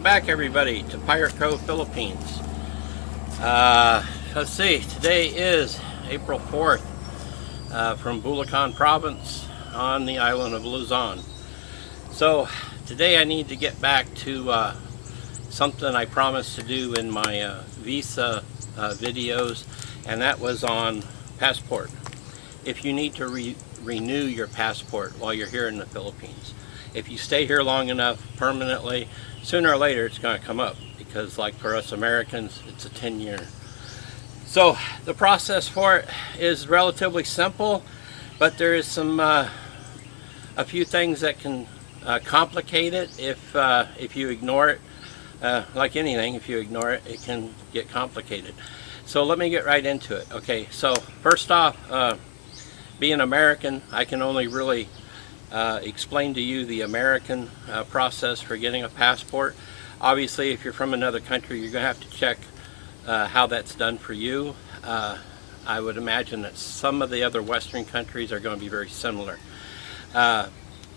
Welcome back, everybody, to Pirate Cove, Philippines. Let's see, today is April 4th from Bulacan Province on the island of Luzon. So today I need to get back to something I promised to do in my visa videos, and that was on passport. If you need to renew your passport while you're here in the Philippines. If you stay here long enough permanently, sooner or later it's going to come up, because like for us Americans, it's a 10-year. So the process for it is relatively simple, but there is some a few things that can complicate it if you ignore it. Like anything, if you ignore it, it can get complicated. So let me get right into it. Okay, so first off, being American, I can only really explain to you the American process for getting a passport. Obviously, if you're from another country, you're going to have to check how that's done for you. I would imagine that some of the other Western countries are going to be very similar.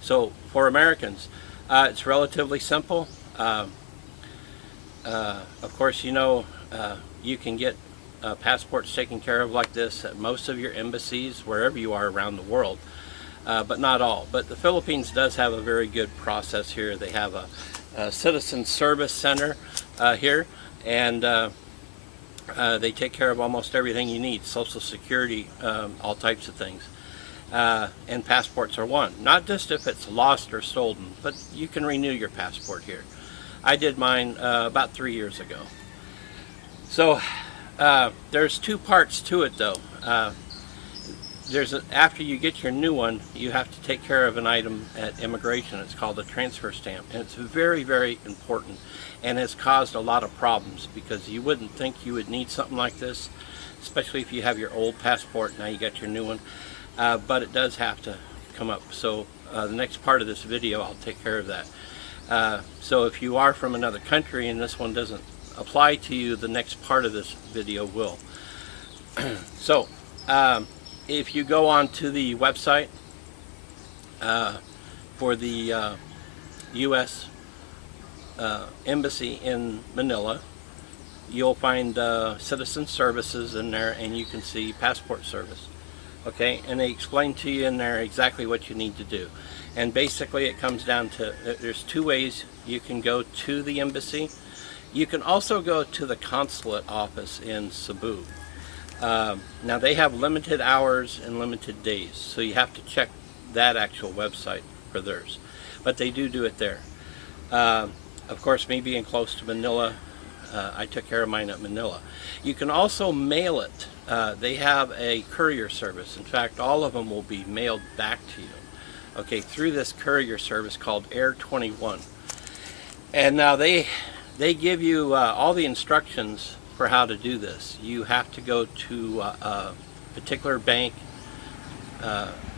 So for Americans, it's relatively simple. Of course, you know, you can get passports taken care of like this at most of your embassies, wherever you are around the world. But not all. But the Philippines does have a very good process here. They have a citizen service center here, and they take care of almost everything you need. Social Security, all types of things. And passports are one. Not just if it's lost or stolen, but you can renew your passport here. I did mine about 3 years ago. So there's two parts to it though. After you get your new one, you have to take care of an item at immigration. It's called a transfer stamp, and it's very, very important, and has caused a lot of problems, because you wouldn't think you would need something like this, especially if you have your old passport. Now you got your new one, but it does have to come up. So the next part of this video, I'll take care of that. So if you are from another country and this one doesn't apply to you, the next part of this video will. So if you go on to the website for the U.S. Embassy in Manila, you'll find citizen services in there, and you can see passport service. Okay, and they explain to you in there exactly what you need to do. And basically it comes down to, there's two ways you can go to the embassy. You can also go to the consulate office in Cebu. Now they have limited hours and limited days, so you have to check that actual website for theirs. But they do it there. Of course, me being close to Manila, I took care of mine at Manila. You can also mail it. They have a courier service. In fact, all of them will be mailed back to you, okay, through this courier service called Air 21. And now they give you all the instructions for how to do this. You have to go to a particular bank.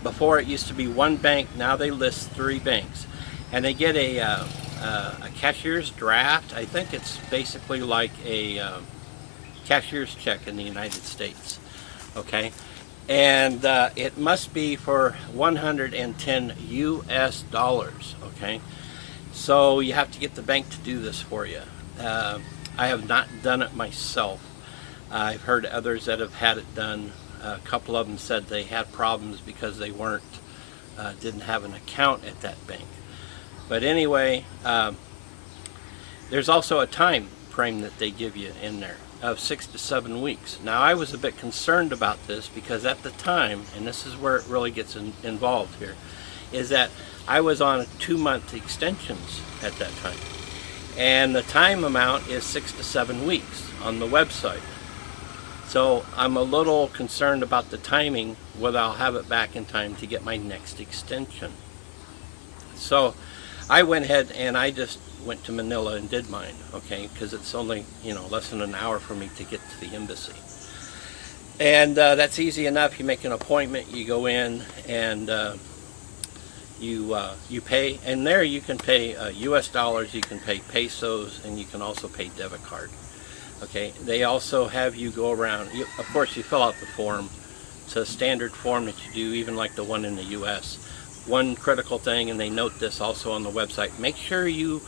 Before it used to be one bank, now they list 3 banks, and they get a cashier's draft. I think it's basically like a cashier's check in the United States. Okay, and it must be for 110 US dollars. Okay, so you have to get the bank to do this for you. I have not done it myself. I've heard others that have had it done. A couple of them said they had problems because they didn't have an account at that bank. But anyway, there's also a time frame that they give you in there of 6 to 7 weeks. Now I was a bit concerned about this, because at the time, and this is where it really gets involved here, is that I was on 2-month extensions at that time. And the time amount is 6 to 7 weeks on the website. So I'm a little concerned about the timing, whether I'll have it back in time to get my next extension. So I went ahead and I just went to Manila and did mine, okay, because it's only, you know, less than an hour for me to get to the embassy. And that's easy enough. You make an appointment, you go in, and you pay, and there you can pay US dollars, you can pay pesos, and you can also pay debit card. Okay, they also have you go around. Of course, you fill out the form. It's a standard form that you do, even like the one in the US. One critical thing, and they note this also on the website, make sure you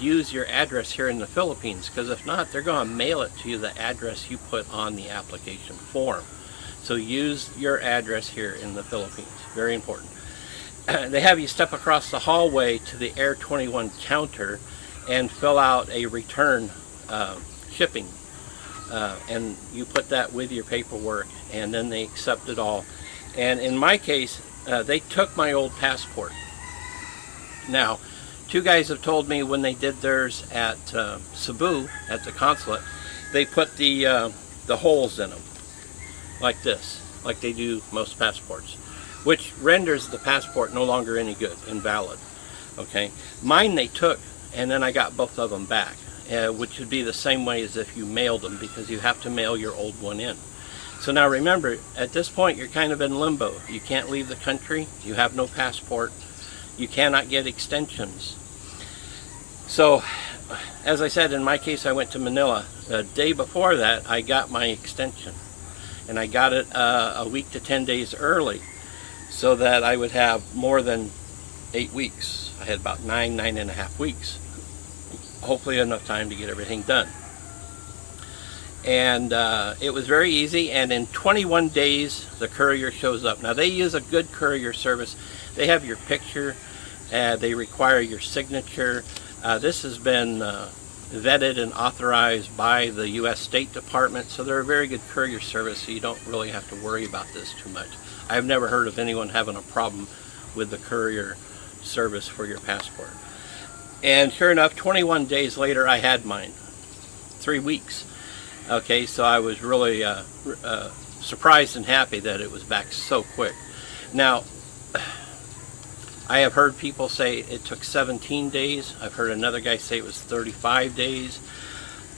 use your address here in the Philippines, because if not, they're going to mail it to you, the address you put on the application form. So use your address here in the Philippines. Very important. They have you step across the hallway to the Air 21 counter and fill out a return shipping. And you put that with your paperwork, and then they accept it all. And in my case, they took my old passport. Now, two guys have told me when they did theirs at Cebu, at the consulate, they put the holes in them, like this, like they do most passports, which renders the passport no longer any good, invalid. Okay, mine they took, and then I got both of them back, which would be the same way as if you mailed them, because you have to mail your old one in. So now remember, at this point you're kind of in limbo. You can't leave the country, you have no passport, you cannot get extensions. So, as I said, in my case I went to Manila. The day before that I got my extension, and I got it a week to 10 days early, so that I would have more than 8 weeks. I had about 9.5 weeks. Hopefully enough time to get everything done. And it was very easy, and in 21 days the courier shows up. Now they use a good courier service. They have your picture, they require your signature. This has been vetted and authorized by the U.S. State Department, so they're a very good courier service, so you don't really have to worry about this too much. I've never heard of anyone having a problem with the courier service for your passport. And sure enough, 21 days later I had mine. 3 weeks. Okay, so I was really surprised and happy that it was back so quick. Now, I have heard people say it took 17 days. I've heard another guy say it was 35 days.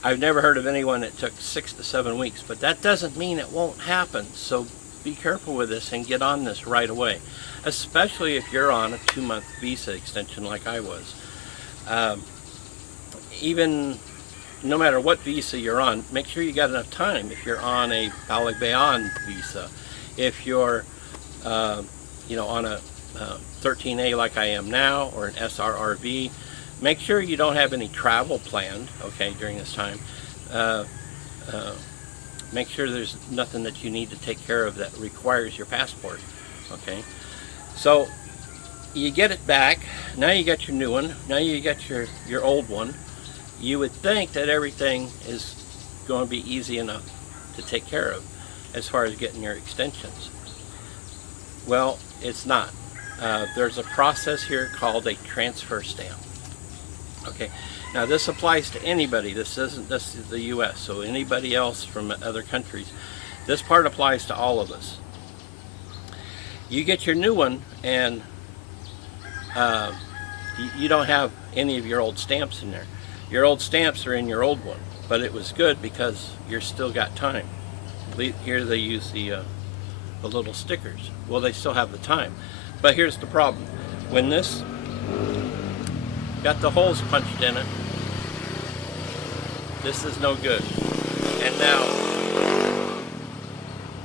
I've never heard of anyone that took 6 to 7 weeks, but that doesn't mean it won't happen. So be careful with this and get on this right away, especially if you're on a 2-month visa extension like I was. Even no matter what visa you're on, make sure you got enough time. If you're on a Balikbayan visa, if you're on a 13A like I am now, or an SRRV, make sure you don't have any travel planned, okay, during this time. Make sure there's nothing that you need to take care of that requires your passport, okay. So you get it back. Now you got your new one. Now you got your old one. You would think that everything is going to be easy enough to take care of as far as getting your extensions. Well, it's not. There's a process here called a transfer stamp. Okay, now this applies to anybody. This is the U.S., so anybody else from other countries. This part applies to all of us. You get your new one, and you don't have any of your old stamps in there. Your old stamps are in your old one, but it was good because you're still got time. Here they use the little stickers. Well, they still have the time. But here's the problem. When this got the holes punched in it, this is no good. And now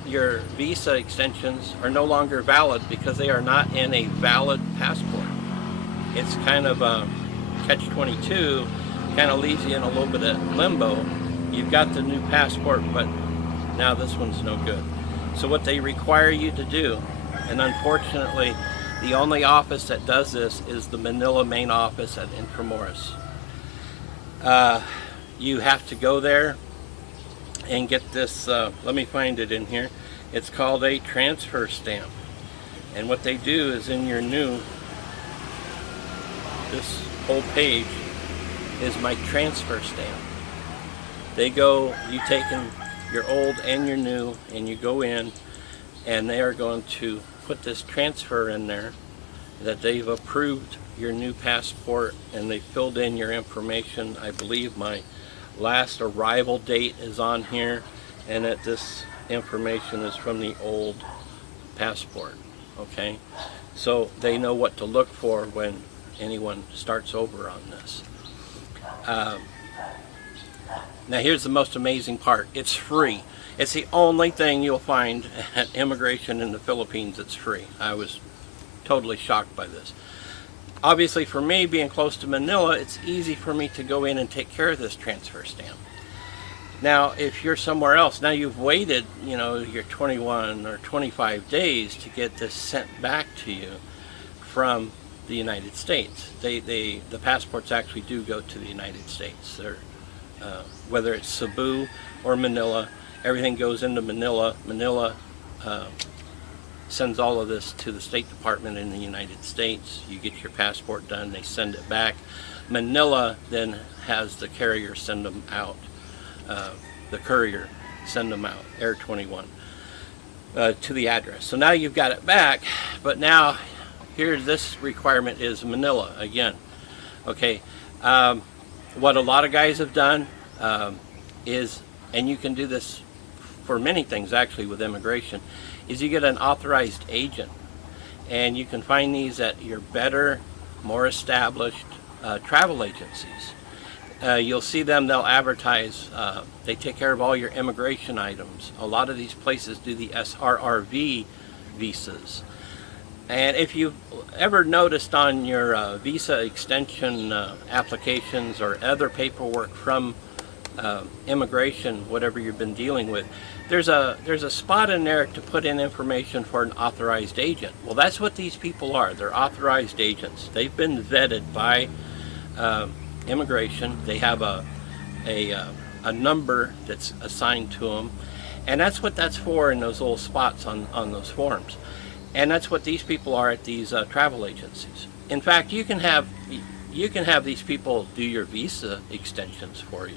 your visa extensions are no longer valid because they are not in a valid passport. It's kind of a catch-22, kind of leaves you in a little bit of limbo. You've got the new passport, but now this one's no good. So what they require you to do, and unfortunately the only office that does this is the Manila main office at Intramuros. You have to go there and get this, let me find it in here. It's called a transfer stamp. And what they do is in your new, this whole page is my transfer stamp. They go, you take in your old and your new, and you go in, and they are going to put this transfer in there that they've approved your new passport, and they filled in your information. I believe my last arrival date is on here, and that this information is from the old passport. Okay, so they know what to look for when anyone starts over on this. Now here's the most amazing part. It's free. It's the only thing you'll find at immigration in the Philippines that's free. I was totally shocked by this. obviously for me, being close to Manila, it's easy for me to go in and take care of this transfer stamp. Now, if you're somewhere else, now you've waited, you know, your 21 or 25 days to get this sent back to you from the United States. The passports actually do go to the United States. They're, whether it's Cebu or Manila, everything goes into Manila. Manila sends all of this to the State Department in the United States. You get your passport done, they send it back. Manila then has the carrier send them out. The courier send them out, Air 21, to the address. So now you've got it back, but now here's this requirement is Manila again. Okay, what a lot of guys have done is, and you can do this for many things actually with immigration, is you get an authorized agent, and you can find these at your better, more established travel agencies. You'll see them, they'll advertise, they take care of all your immigration items. A lot of these places do the SRRV visas. And if you've ever noticed on your visa extension applications or other paperwork from immigration, whatever you've been dealing with, there's a spot in there to put in information for an authorized agent. Well, that's what these people are. They're authorized agents. They've been vetted by immigration. They have a number that's assigned to them, and that's what that's for in those little spots on those forms. And that's what these people are at these travel agencies. In fact, you can have these people do your visa extensions for you.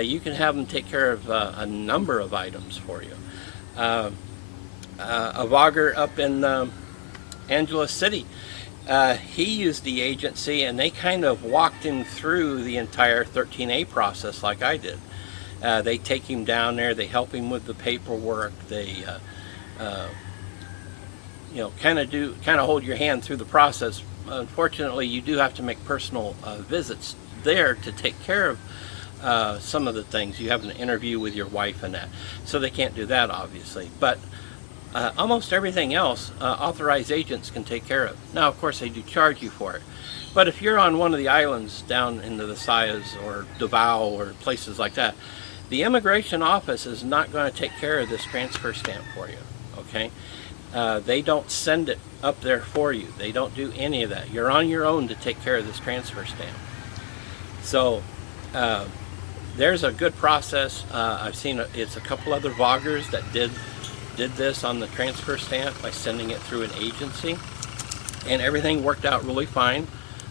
You can have them take care of a number of items for you. A vlogger up in Angeles City, he used the agency, and they kind of walked him through the entire 13A process like I did. They take him down there, they help him with the paperwork, they you know, kind of hold your hand through the process. Unfortunately, you do have to make personal visits there to take care of some of the things. You have an interview with your wife and that, so they can't do that obviously. But almost everything else, authorized agents can take care of. Now, of course, they do charge you for it. But if you're on one of the islands down in the Visayas or Davao or places like that, the immigration office is not going to take care of this transfer stamp for you, okay? They don't send it up there for you. They don't do any of that. You're on your own to take care of this transfer stamp. So there's a good process. I've seen it's a couple other vloggers that did this on the transfer stamp by sending it through an agency, and everything worked out really fine.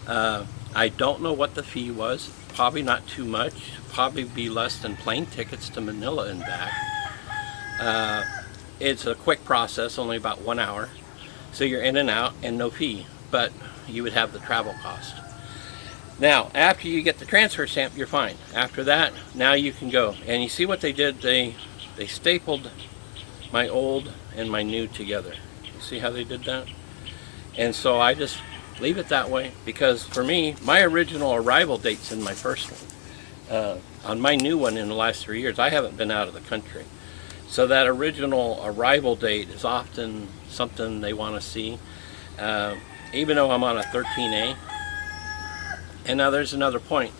I don't know what the fee was. Probably not too much. Probably be less than plane tickets to Manila and back. It's a quick process, only about 1 hour. So you're in and out and no fee, but you would have the travel cost. Now, after you get the transfer stamp, you're fine. After that, now you can go. And you see what they did? They stapled my old and my new together. You see how they did that? And so I just leave it that way, because for me, my original arrival date's in my first one. On my new one in the last 3 years, I haven't been out of the country. So that original arrival date is often something they want to see, even though I'm on a 13A. And now there's another point.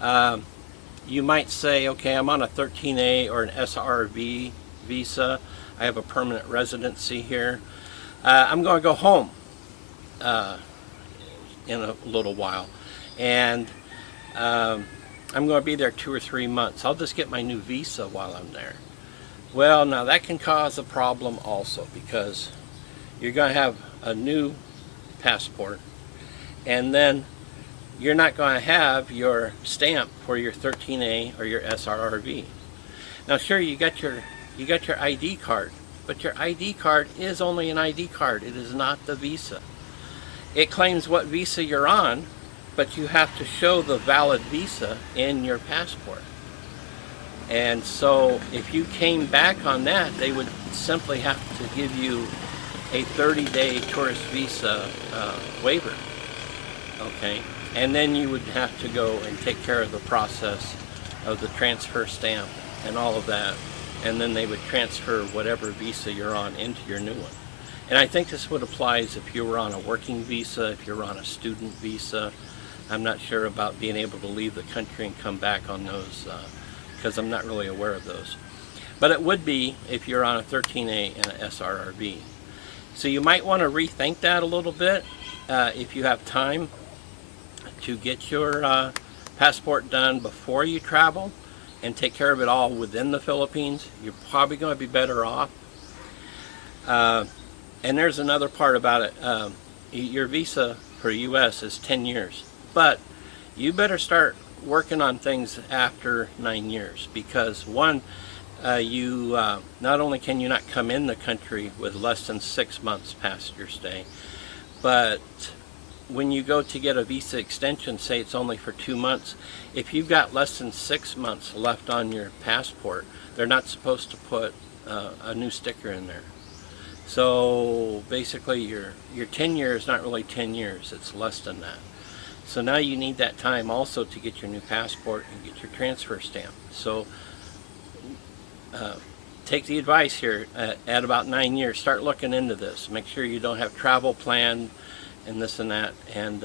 You might say, okay, I'm on a 13A or an SRV visa. I have a permanent residency here. I'm going to go home in a little while. And I'm going to be there 2 or 3 months. I'll just get my new visa while I'm there. Well, now that can cause a problem also, because you're going to have a new passport, and then you're not going to have your stamp for your 13A or your SRRV. Now, sure, you got your ID card, but your ID card is only an ID card. It is not the visa. It claims what visa you're on, but you have to show the valid visa in your passport. And so if you came back on that, they would simply have to give you a 30-day tourist visa waiver, okay? And then you would have to go and take care of the process of the transfer stamp and all of that, and then they would transfer whatever visa you're on into your new one. And I think this would apply as if you were on a working visa, if you're on a student visa. I'm not sure about being able to leave the country and come back on those because I'm not really aware of those. But it would be if you're on a 13A and a SRRB. So you might want to rethink that a little bit if you have time to get your passport done before you travel and take care of it all within the Philippines. You're probably going to be better off. And there's another part about it. Your visa for U.S. is 10 years. But you better start working on things after 9 years, because one, not only can you not come in the country with less than 6 months past your stay, but when you go to get a visa extension, say it's only for 2 months, if you've got less than 6 months left on your passport, they're not supposed to put a new sticker in there. So basically your 10 years is not really 10 years, it's less than that. So now you need that time also to get your new passport and get your transfer stamp. So take the advice here at about 9 years. Start looking into this. Make sure you don't have travel planned and this and that, and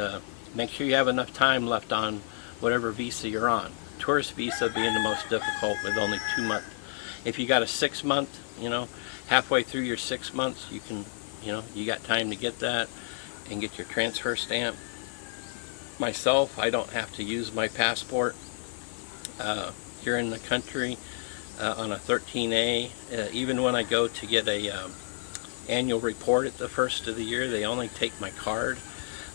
make sure you have enough time left on whatever visa you're on. Tourist visa being the most difficult with only 2 months. If you got a 6 month, halfway through your 6 months, you can, you got time to get that and get your transfer stamp. Myself, I don't have to use my passport here in the country on a 13A. Even when I go to get a annual report at the first of the year, they only take my card,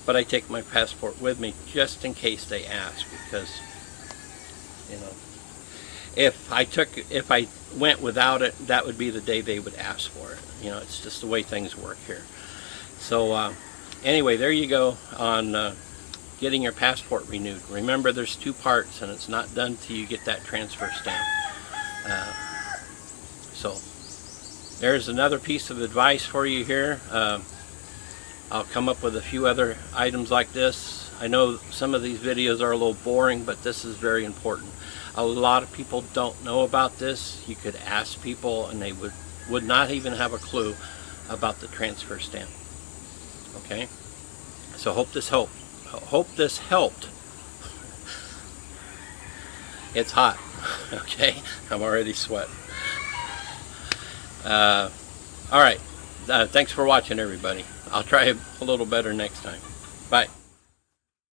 but I take my passport with me just in case they ask, because if I went without it, that would be the day they would ask for it. It's just the way things work here. So anyway, there you go on getting your passport renewed. Remember, there's 2 parts, and it's not done till you get that transfer stamp. So there's another piece of advice for you here. I'll come up with a few other items like this. I know some of these videos are a little boring, but this is very important. A lot of people don't know about this. You could ask people and they would not even have a clue about the transfer stamp. Okay? So hope this helped. It's hot. Okay? I'm already sweating. Alright. Thanks for watching, everybody. I'll try a little better next time. Bye.